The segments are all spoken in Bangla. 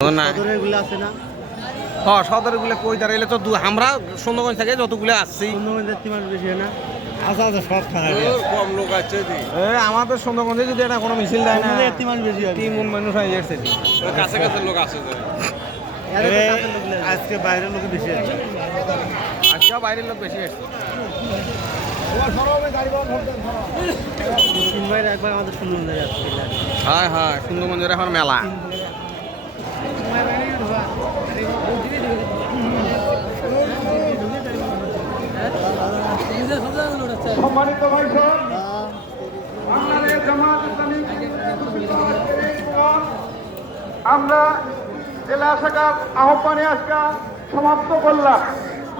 না। সদরেরগুলো আছে না? সদরগুলো কই দাঁড়াইলে তো দু- আমরা সুন্দরগঞ্জ থেকে যতগুলো আসছি। হয় আচ্ছা আচ্ছা কম লোক আছে আমাদের সুন্দরগঞ্জে যদি এটা কোনো মিছিল দেয় না বেশি তিন মন মানুষ হয়ে যাচ্ছে। কাছে কাছে লোক আছে তো। আজকে বাইরের লোক বেশি আছে। আজকে বাইরের লোক বেশি আসছে তিন বাইরে একবার আমাদের সুন্দরবনে যাচ্ছে। হ্যাঁ হ্যাঁ সুন্দরগঞ্জের এখন মেলা। সম্মানিত আমরা জেলা শাখার আহ্বানে আজকে সমাপ্ত করলাম।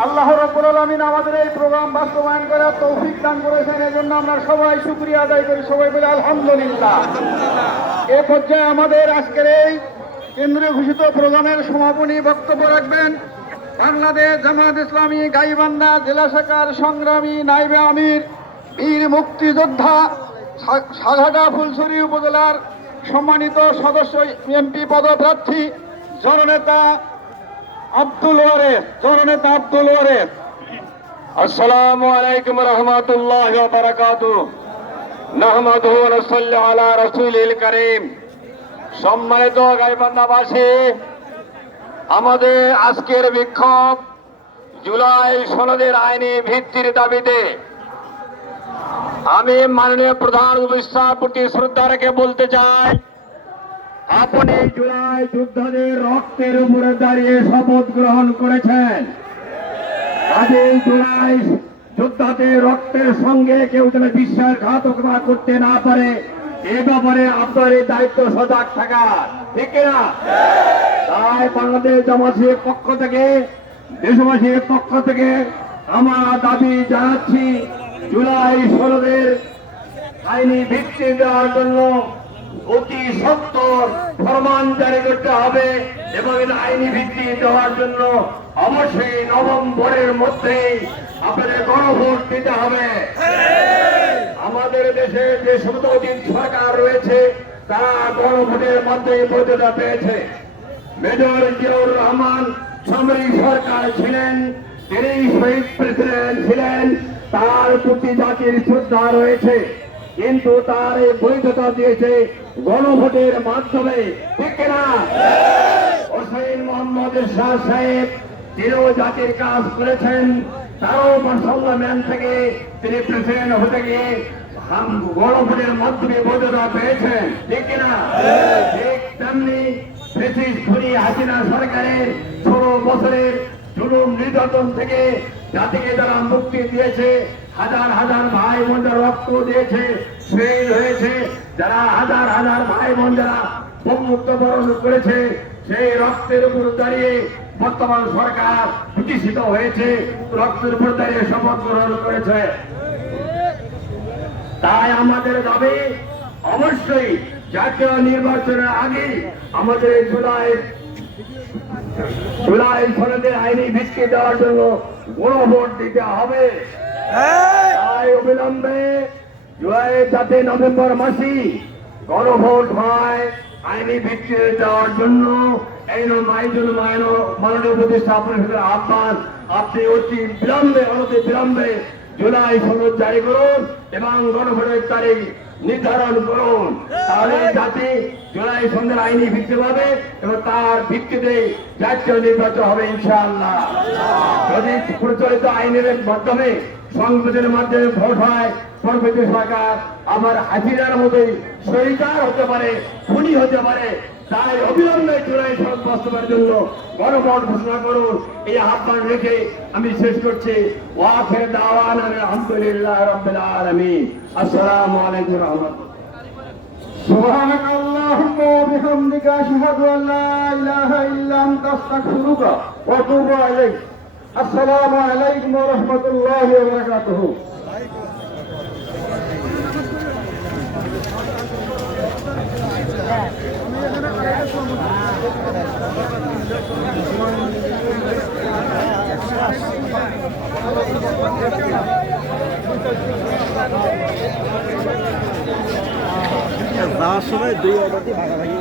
আল্লাহ রব্বুল আলমিন আমাদের এই প্রোগ্রাম বাস্তবায়ন করার তৌফিক দান করেছেন, এজন্য আমরা সবাই শুক্রিয়া আদায় করি। সবাই বলে, আলহামদুলিল্লাহ। এ পর্যায়ে আমাদের আজকের এই কেন্দ্রীয় ঘোষিত প্রোগ্রামের সমাপনী বক্তব্য রাখবেন বাংলাদেশ জামাত ইসলামী গাইবান্ধা জেলা শাখার সংগ্রামী নাইবে আমির, বীর মুক্তিযোদ্ধা সাঘাটা ফুলছড়ি উপজেলার সম্মানিত সদস্য এমপি পদপ্রার্থী, জননেতা আব্দুল ওয়ারেস, জননেতা আব্দুল ওয়ারেস। আসসালামু আলাইকুম রহমতুল্লাহ বারাকাতু। নাহমাদু ওয়া আলা রাসূলিল কারীম। সম্মানিত গাইবান্ধাবাসী আমাদের আজকের বিক্ষোভ জুলাই সনদের আইনি ভিত্তির দাবিতে। আমি মাননীয় প্রধান উপদেষ্টার প্রতি শ্রদ্ধা রেখে বলতে চাই, আপনি জুলাই যোদ্ধাদের রক্তের উপরে দাঁড়িয়ে শপথ গ্রহণ করেছেন। আজ জুলাই যোদ্ধাদের রক্তের সঙ্গে কেউ যেন বিশ্বাসঘাতকতা করতে না পারে এ ব্যাপারে আপনার দায়িত্ব সজাগ থাকা ঠিক না তাই বাংলাদেশ জামাতের পক্ষ থেকে, দেশবাসীর পক্ষ থেকে আমরা দাবি জানাচ্ছি, জুলাই ষোলোদের আইনি ভিত্তি দেওয়ার জন্য অতি সত্তর ফরমান জারি করতে হবে এবং আইনি ভিত্তি দেওয়ার জন্য অবশ্যই নভেম্বরের মধ্যেই আপনাদের গণভোট দিতে হবে। আমাদের দেশে যে সমতদিন সরকার রয়েছে তারা গণভোটের মাধ্যমে বৈধতা পেয়েছে। মেজর জিয়াউর রহমান সামরিক সরকার ছিলেন তিনি শহীদ প্রেসিডেন্ট ছিলেন তার প্রতি জাতির শ্রদ্ধা রয়েছে। কিন্তু তার এই বৈধতা দিয়েছে গণভোটের মাধ্যমে ঠিক না? হোসেন মোহাম্মদ শাহ সাহেব তিনিও জাতির কাজ করেছেন তারও সংগ্রামেন থেকে তিনি প্রেসিডেন্ট হতে গিয়ে হাম- গণভোটের মাধ্যমে বৈধতা পেয়েছেন ঠিক না ঠিক তেমনি ব্রিটিশ ধনী হাসিনা সরকারের ষোলো বছরের জুলুম নির্যাতন থেকে জাতিকে যারা মুক্তি দিয়েছে হাজার হাজার ভাই বোন যারা রক্ত দিয়েছে শহীদ হয়েছে যারা হাজার হাজার ভাই বোন যারা মুক্ত বরণ করেছে সেই রক্তের উপর দাঁড়িয়ে বর্তমান সরকার প্রতিষ্ঠিত হয়েছে রক্তের উপর দাঁড়িয়ে শপথ গ্রহণ করেছে। তাই আমাদের দাবি অবশ্যই জাতীয় নির্বাচনের আগে আমাদের জুলাই জুলাই আইনি ভিত্তি দেওয়ার জন্য গণভোট দিতে হবে। তাই অবিলম্বে জুলাই যাতে নভেম্বর মাসে গণভোট হয় আইনি ভিত্তি দেওয়ার জন্য এই মাইজুল মাইন মাননীয় প্রতিষ্ঠা পরিষদের আহ্বান, আপনি অতি বিলম্বে, অনতি বিলম্বে জুলাই সনদ জারি করুন এবং গণভোটের তারিখ নির্ধারণ করুন। তাহলে জাতি জুলাই সন্ধ্যের আইনি ভিত্তি পাবে এবং তার ভিত্তিতে জাতীয় নির্বাচন হবে ইনশাআল্লাহ। যদি প্রচলিত আইনের মাধ্যমে সংবিধানের মাধ্যমে ভোট হয় পরবর্তী সরকার আবার হাসিনার মতোই সহিদার হতে পারে খুনি হতে পারে তাই অবিলম্বে জুলাই সনদ বাস্তবায়নের জন্য গণভোট ঘোষণা করুন এই আহ্বান রেখে আমি শেষ করছি ওয়াফের দাওয়ান আলহামদুলিল্লাহ রাব্বিল আলামিন আসসালামু আলাইকুম ওয়া রাহমাতুল্লাহ سبحانك اللهم وبحمدك أشهد أن لا إله إلا أنت أستغفرك وأتوب إليك আসসালামু আলাইকুম রহমতুল্লাহ বারাকাতুহু। যাওয়ার সময় দুই অবাধি ভাগাভাগি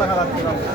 দেখা যাচ্ছে